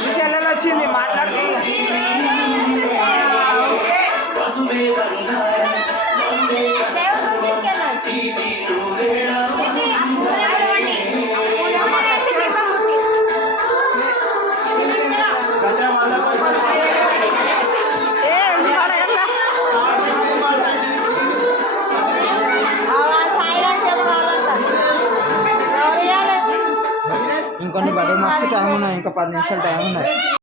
మీ చెల్లెలు వచ్చింది మాట్లాడుతూ. ఇంకొన్ని బడి మస్తు టైం ఉన్నాయి, ఇంకా 10 నిమిషాలు టైం ఉన్నాయి.